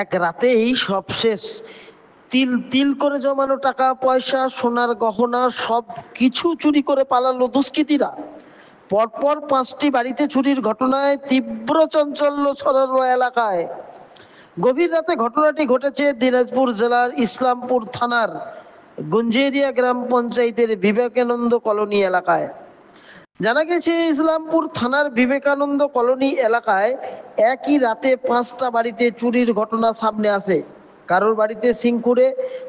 এক রাতেই সব শেষ। তিল তিল করে জমানো টাকা পয়সা, সোনার গহনা সব কিছু চুরি করে পালালো দুষ্কৃতীরা। পরপর 5টি বাড়িতে চুরির ঘটনায় তীব্র চাঞ্চল্য ছড়ালো এলাকায়। গভীর রাতে ঘটনাটি ঘটেছে দিনাজপুর জেলার ইসলামপুর থানার গুঞ্জেরিয়া গ্রাম পঞ্চায়েতের বিবেকানন্দ কলোনি এলাকায়। জানা গেছে, ইসলামপুর থানার বিবেকানন্দ কলোনি এলাকায় একই রাতে 5টা বাড়িতে চুরির ঘটনা সামনে আসে। কারোর বাড়িতে সিংকুড়ে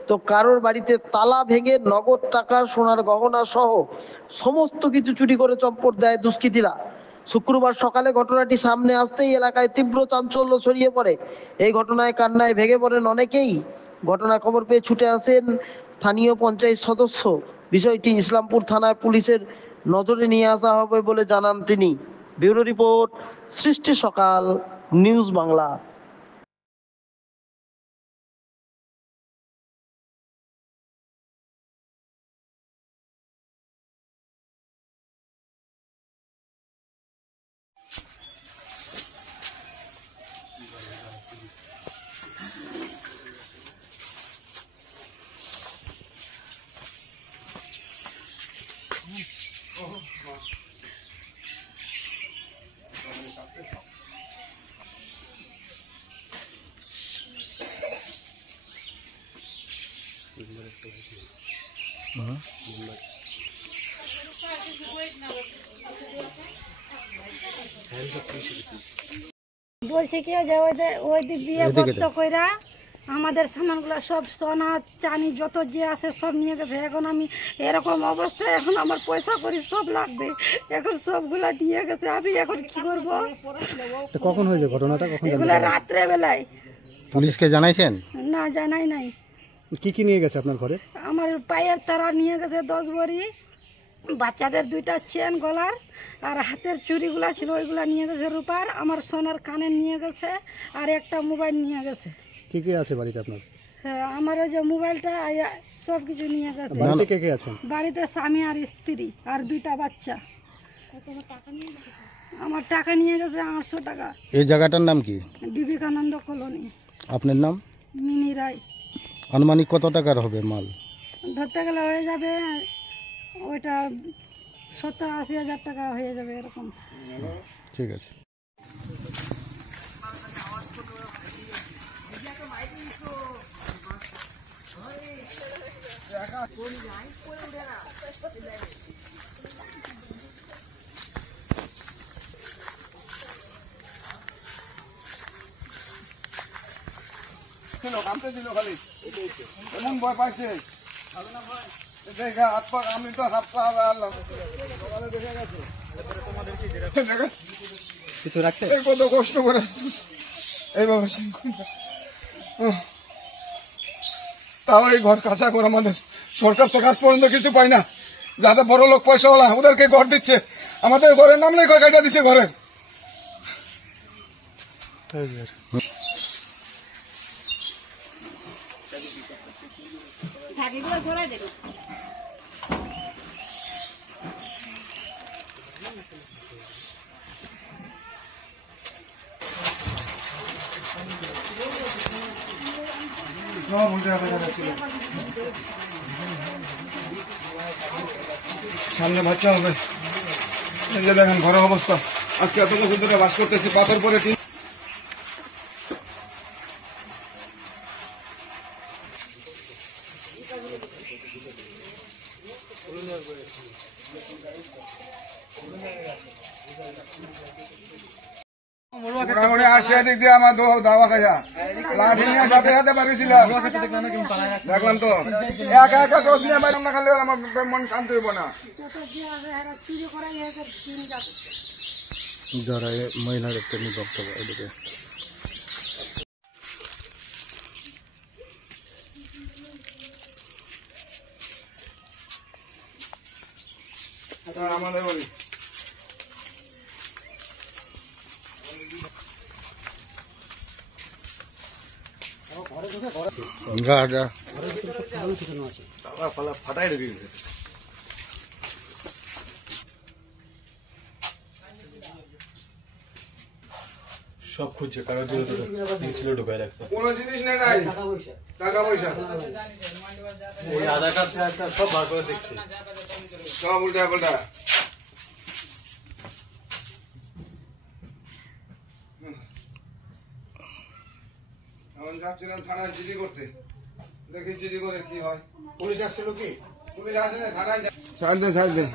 তো কারোর বাড়িতে তালা ভেঙে নগদ টাকা, সোনার গহনা সহ সমস্ত কিছু চুরি করে চম্পট দেয় দুষ্কৃতীরা। শুক্রবার সকালে ঘটনাটি সামনে আসতেই এলাকায় তীব্র চাঞ্চল্য ছড়িয়ে পড়ে। এই ঘটনায় কান্নায় ভেঙে পড়েন অনেকেই। ঘটনার খবর পেয়ে ছুটে আসেন স্থানীয় পঞ্চায়েত সদস্য। বিষয়টি ইসলামপুর থানায় পুলিশের নজরে নিয়ে আসা হবে বলে জানান তিনি। ব্যুরো রিপোর্ট, সৃষ্টি সকাল, নিউজ বাংলা। বলছে কি যে ওই দিক দিয়ে গর্ত কইরা আমাদের সামানগুলো সব সোনা চানি যত যে আছে সব নিয়ে গেছে। এখন আমি এরকম অবস্থায়, এখন আমার পয়সা করি সব লাগবে, এখন সবগুলা নিয়ে গেছে। আমি এখন কি করব? কখন হয়েছে ঘটনাটা? এগুলো রাত্রে বেলায়। পুলিশকে জানাইছেন? না, জানাই নাই। কি কি নিয়ে গেছে আপনার ঘরে? আমার পায়ের তারা নিয়ে গেছে 10 ভরি, বাচ্চাদের 2টা চেন গলার, আর হাতের চুড়িগুলা ছিল ওইগুলা নিয়ে গেছে রূপার। আমার সোনার কানের নিয়ে গেছে, আর একটা মোবাইল নিয়ে গেছে। কি কি আছে বাড়িতে আপনার? হ্যাঁ, আমার ওই যে মোবাইলটা সব কিছু নিয়ে গেছে। বাড়িতে কে কে আছেন? বাড়িতে স্বামী আর স্ত্রী আর 2টা বাচ্চা। আমার টাকা নিয়ে গেছে 800 টাকা। এই জায়গাটার নাম কি? বিবেকানন্দ কলোনি। আপনার নাম? মিনি রায়। আনুমানিক কত টাকার হবে মাল? ধরতে গেলে হয়ে যাবে ওইটা 70-80 হাজার টাকা হয়ে যাবে এরকম। ঠিক আছে। খালি এমন ভয় পাইছে, আমি তো হাত পা দেখে গেছে কিছু রাখছে? কত কষ্ট করে এইভাবে তাও এই ঘর কাঁচা করে আমাদের সরকার থেকে আজ পর্যন্ত কিছু পাই না। যাদের বড় লোক পয়সাওয়ালা ওদেরকে ঘর দিচ্ছে, আমাদের ঘরের নাম নেই, কাটা দিচ্ছে ঘরে। সামনে বাচ্চা হবে, দেখেন ঘরের অবস্থা। আজকে এত বছর ধরে বাস করতেছি পাথর পরে টিন। মোটামুটি 80 দিক দিয়ে আমার দাওয়া খাইয়া লাঠি নিয়ে সাথে সাথে বাড়িছিলাম, দেখলাম তো একা একা দোষ নিয়ে বাইরে না খালে আমার মন শান্ত হইব না। যারা মহিলার তেমনি বক্তব্য এদিকে আমাদের বলি ফাটাই রেখে গেছে। সব খুঁজছে কারো ছিল ঢুকাই রাখছে কোনো জিনিস নেই নাই টাকা পয়সা এই আধার কার্ড সব বার করে দেখছি সব উল্টা পাল্টা এখন যাচ্ছিলাম থানায় জিডি করতে দেখি জিডি করে কি হয় পুলিশ আসছিল কি? পুলিশ আসে না থানায় ছাড় দে ছাড় দে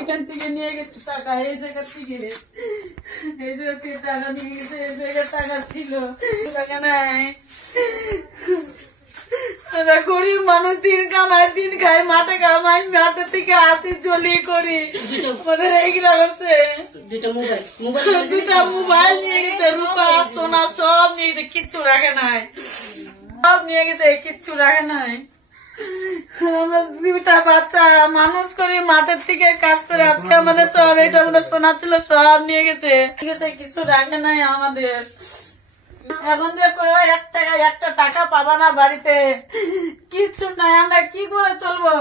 এখান থেকে নিয়ে গেছে টাকা, এই জায়গা থেকে এই জায়গা থেকে টাকা নিয়ে গেছে, এই জায়গায় টাকা ছিল, টাকা নাই। আমরা গরিব মানুষ, দিন কামাই দিন খাই, মাঠে কামাই, মাঠে থেকে আসি চলি করি, আমাদের এইগুলা করছে। দুটা মোবাইল নিয়ে গেছে, রূপা সোনা সব নিয়ে গেছে, কিচ্ছু রাখে নাই, সব নিয়ে গেছে, কিচ্ছু রাখে নাই। আমরা দুটা বাচ্চা মানুষ করি, মাঠের থেকে কাজ করে, আজকে আমাদের সব এটা আমাদের সোনা ছিল সব নিয়ে গেছে, কিছু রাখে নাই আমাদের। এখন যে একটা টাকা পাবা না বাড়িতে, কিচ্ছু নাই, আমরা কি করে চলবো?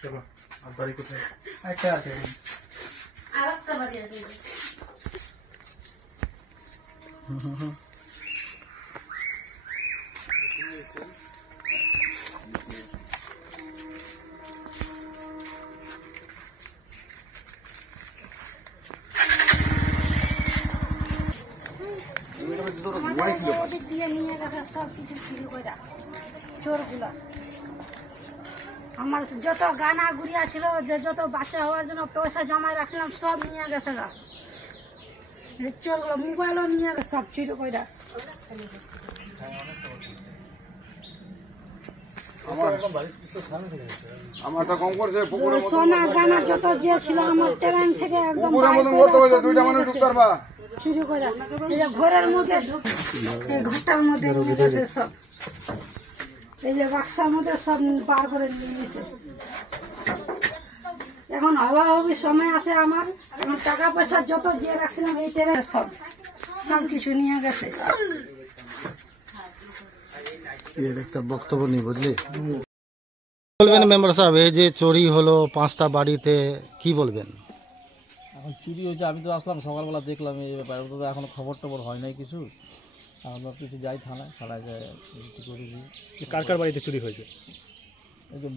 চলো আর বাড়ি কোথায়? একটা আছে আর একটা বাড়ি আছে। আমার যত গানা গুড়িয়া ছিল, যে যত বাচ্চা হওয়ার জন্য পয়সা জমা রাখছিলাম সব নিয়ে গেছে গা, চোরগুলো মোবাইলও নিয়ে গেছে, সব চুরি করে। আমারটা কম করছে পুকুরের মতো সোনা গানা যত যে ছিল আমার ট্রেন থেকে একদম পুকুরের মতন করতে পারছে দুইটা মানুষ ঢুকতে পারবা চুরি করে। এই যে ঘরের মধ্যে এই ঘরটার মধ্যে নিয়ে গেছে সব, এই যে বাক্সার মধ্যে সব বার করে নিয়ে গেছে। এখন হওয়া হবি সময় আছে আমার, আমার টাকা পয়সা যত যে রাখছিলাম এই ট্রেনে সব কিছু নিয়ে গেছে। এর একটা বক্তব্য নেই, বুঝলি? বলবেন মেম্বার সাহেব, এই যে চুরি হলো 5টা বাড়িতে, কি বলবেন? এখন চুরি হয়েছে, আমি তো আসলাম সকালবেলা দেখলাম এই ব্যাপারে, তো এখনো খবর টবর হয় নাই কিছু। এখন ভাবতেছি যাই থানায় যায় রেজিস্ট্রি করে দিই। কার কার বাড়িতে চুরি হয়েছে? এই যে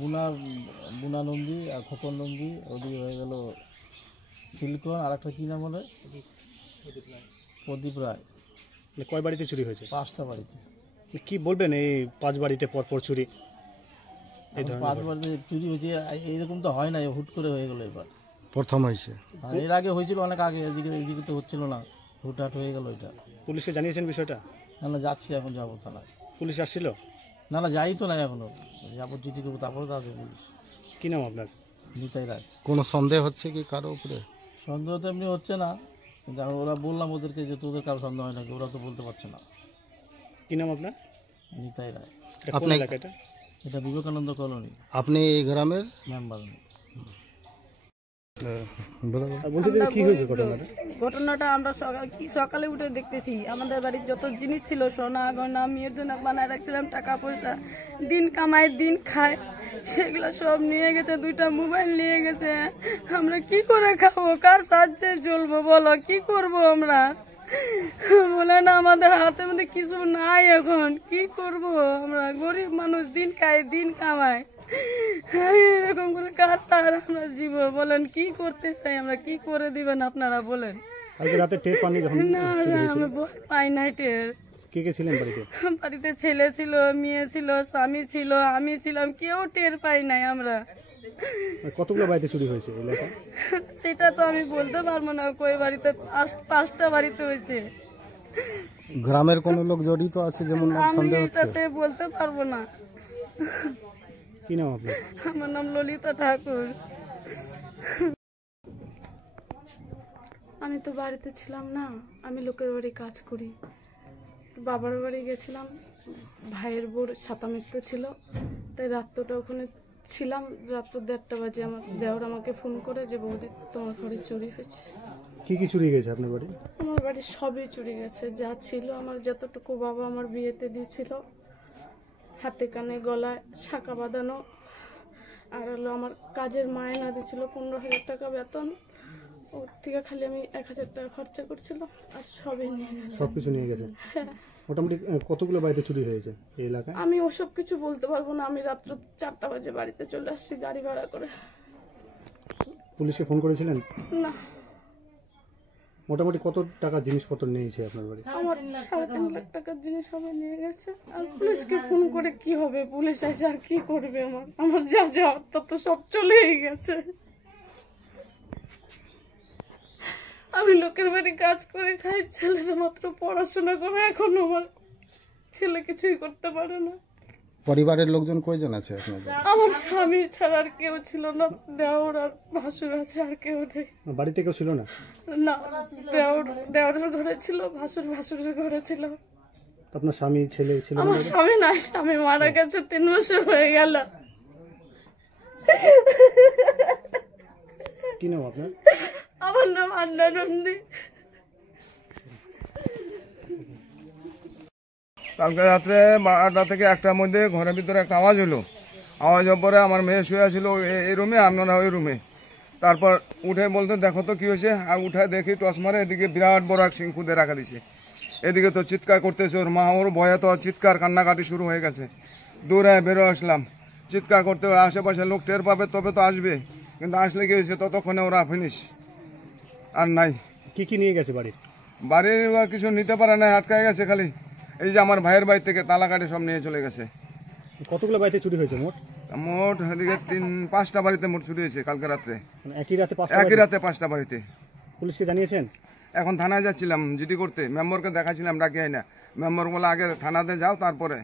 বুনা নন্দী আর খোকন নন্দী, ওদিকে হয়ে গেল সিলকন, আর একটা কী নাম বলে, প্রদীপ রায়। কয় বাড়িতে চুরি হয়েছে? 5টা বাড়িতে। কি বলবেন এই 5 বাড়িতে পরপর চুরি? এই 5 বাড়িতে চুরি হয়েছে, এইরকম তো হয় না, হুট করে হয়ে গেল এবার প্রথম হয়েছে। আর এর আগে হয়েছিল অনেক আগে, এদিকে তো হচ্ছিল না, হুটহাট হয়ে গেল এটা। পুলিশকে জানিয়েছেন বিষয়টা? না যাচ্ছি, এখন যাবো থানায়। পুলিশ আসছিল? না যাই তো না এখনো, যাবো চিঠি দেবো, তারপরে তো আসবে পুলিশ। কি নাম আপনার? নিতাই রায়। কোনো সন্দেহ হচ্ছে কি কারো উপরে? সন্দেহ তো এমনি হচ্ছে না, কিন্তু ওরা বললাম ওদেরকে যে তোদের কারো সন্দেহ হয় নাকি, ওরা তো বলতে পারছে না। কি নাম আপনার? নিতাই রায়। আপনার এলাকাটা? এটা বিবেকানন্দ কলোনি। আপনি এই গ্রামের মেম্বার। ঘটনাটা আমরা সকালে উঠে দেখতেছি, আমাদের বাড়ির যত জিনিস ছিল, সোনা গয়না, মেয়ের জন্য বানায় রাখছিলাম, টাকা পয়সা, দিন কামায় দিন খায়, সেগুলো সব নিয়ে গেছে। 2টা মোবাইল নিয়ে গেছে। আমরা কি করে খাবো, কার সাহায্যে চলবো বলো, কি করব আমরা? বলে না আমাদের হাতে মধ্যে কিছু নাই, এখন কি করব আমরা? গরিব মানুষ, দিন খাই দিন কামায়, এরকম করে কার সাহায্যে আমরা জীব? বলেন কি করতে চাই আমরা, কি করে দিবেন আপনারা বলেন? রাতে টের পাননি যখন? না আমরা ভয় পাই নাই টের। কে কে ছিলেন বাড়িতে? বাড়িতে ছেলে ছিল, মেয়ে ছিল, স্বামী ছিল, আমি ছিলাম, কেউ টের পাই নাই আমরা। কতগুলো বাড়িতে চুরি হয়েছে এলাকায়? সেটা তো আমি বলতে পারবো না, কই বাড়িতে 5টা বাড়িতে হয়েছে। গ্রামের কোন লোক জড়িত আছে যেমন আমি সন্দেহ হচ্ছে? এটাতে বলতে পারবো না। কি নাম আপনার? আমার নাম ললিতা ঠাকুর। আমি তো বাড়িতে ছিলাম না, আমি লোকের বাড়ি কাজ করি। বাবার বাড়ি গেছিলাম, ভাইয়ের বোর সাতামিত্য ছিল, তাই রাত্রটা ওখানে ছিলাম। রাত্র 1:30 বাজে আমার দেওর আমাকে ফোন করে যে বৌদি তোমার ঘরে চুরি হয়েছে। কি কি চুরি গেছে আপনার বাড়ি? আমার বাড়ি সবই চুরি গেছে, যা ছিল আমার, যতটুকু বাবা আমার বিয়েতে দিয়েছিল, হাতে কানে গলায় শাঁখা বাঁধানো, আর হলো আমার কাজের মায়না দিয়েছিল 15,000 টাকা বেতন, ওর থেকে খালি আমি 1,000 টাকা খরচা করছিলাম, আর সবই নিয়ে গেছে। সবকিছু নিয়ে গেছে। হ্যাঁ, মোটামুটি কতগুলো বাড়িতে চুরি হয়েছে এই এলাকায়? আমি ওসব কিছু বলতে পারবো না। আমি রাত্র 4টা বাজে বাড়িতে চলে আসছি গাড়ি ভাড়া করে। পুলিশকে ফোন করেছিলেন? না, মোটামুটি কত টাকা জিনিসপত্র নিয়েছে আপনার বাড়ি? আমার 3.5 লাখ টাকার জিনিস সবাই নিয়ে গেছে। আর পুলিশকে ফোন করে কি হবে, পুলিশ এসে আর কি করবে? আমার যা যা অর্থ তো সব চলেই গেছে। আমি লোকের বাড়ি কাজ করে খাই, ছেলেটা মাত্র পড়াশোনা করে, এখনো আমার ছেলে কিছুই করতে পারে না। পরিবারের লোকজন কয়জন আছে আপনাদের? আমার স্বামী ছাড়া আর কেউ ছিল না, দেওর আর ভাসুর আছে, আর কেউ নেই। বাড়িতে কেউ ছিল না? না, দেওরের ঘরে ছিল, ভাসুরের ঘরে ছিল। আপনার স্বামী ছেলে ছিল? আমার স্বামী না, স্বামী মারা গেছে 3 বছর হয়ে গেল। কি নাম আপনার? আমার নাম আন্না নন্দী। কালকে রাত্রে 12টা থেকে 1টার মধ্যে ঘরের ভিতরে একটা আওয়াজ হলো। আওয়াজ হওয়ার পরে আমার মেয়ে শুয়ে ছিল এই রুমে, আমরা ওই রুমে। তারপর উঠে বলতে দেখো তো কি হয়েছে, আর উঠে দেখি টস মারে এদিকে বিরাট বড় এক সিং খুদে রাখা দিছে। এদিকে তো চিৎকার করতেছে, ওর মা ওর ভয়ে তো চিৎকার কান্নাকাটি শুরু হয়ে গেছে। দৌড়ে বেরো আসলাম, চিৎকার করতে আশেপাশে লোক টের পাবে তবে তো আসবে, কিন্তু আসলে কি হয়েছে ততক্ষণে ওরা ফিনিশ, আর নাই। কি কি নিয়ে গেছে বাড়ির? বাড়ির কিছু নিতে পারে না, আটকায় গেছে। খালি এই যে আমার ভাইয়ের বাড়ি থেকে তালা কাটে সব নিয়ে চলে গেছে। কতগুলো বাড়িতে চুরি হয়েছে মোট? মোট এদিকে 5টা বাড়িতে মোট চুরি হয়েছে কালকে রাত্রে। একই রাতে একই রাতে 5টা বাড়িতে। পুলিশকে জানিয়েছেন? এখন থানায় যাচ্ছিলাম জিডি করতে, মেম্বরকে দেখাচ্ছিলাম, ডাকি না। মেম্বর বলে আগে থানাতে যাও, তারপরে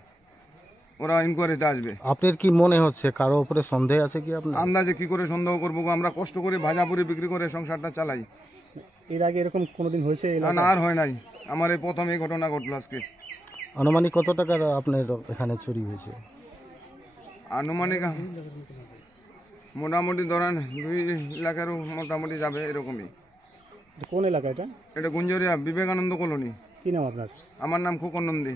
ওরা ইনকোয়ারিতে আসবে। আপনার কি মনে হচ্ছে কারো উপরে সন্দেহ আছে কি আপনার? আন্দাজে কি করে সন্দেহ করবো? আমরা কষ্ট করে ভাজাপুরি বিক্রি করে সংসারটা চালাই। এর আগে এরকম কোনোদিন হয়েছে? না, আর হয় নাই, আমার এই প্রথম এই ঘটনা ঘটলো আজকে। আনুমানিক কত টাকার আপনার এখানে চুরি হয়েছে? আনুমানিক মোটামুটি ধরেন 2 লাখেরও মোটামুটি যাবে, এরকমই। কোন এলাকা এটা? এটা গুঞ্জরিয়া বিবেকানন্দ কলোনি। কি নাম আপনার? আমার নাম খোকন নন্দী।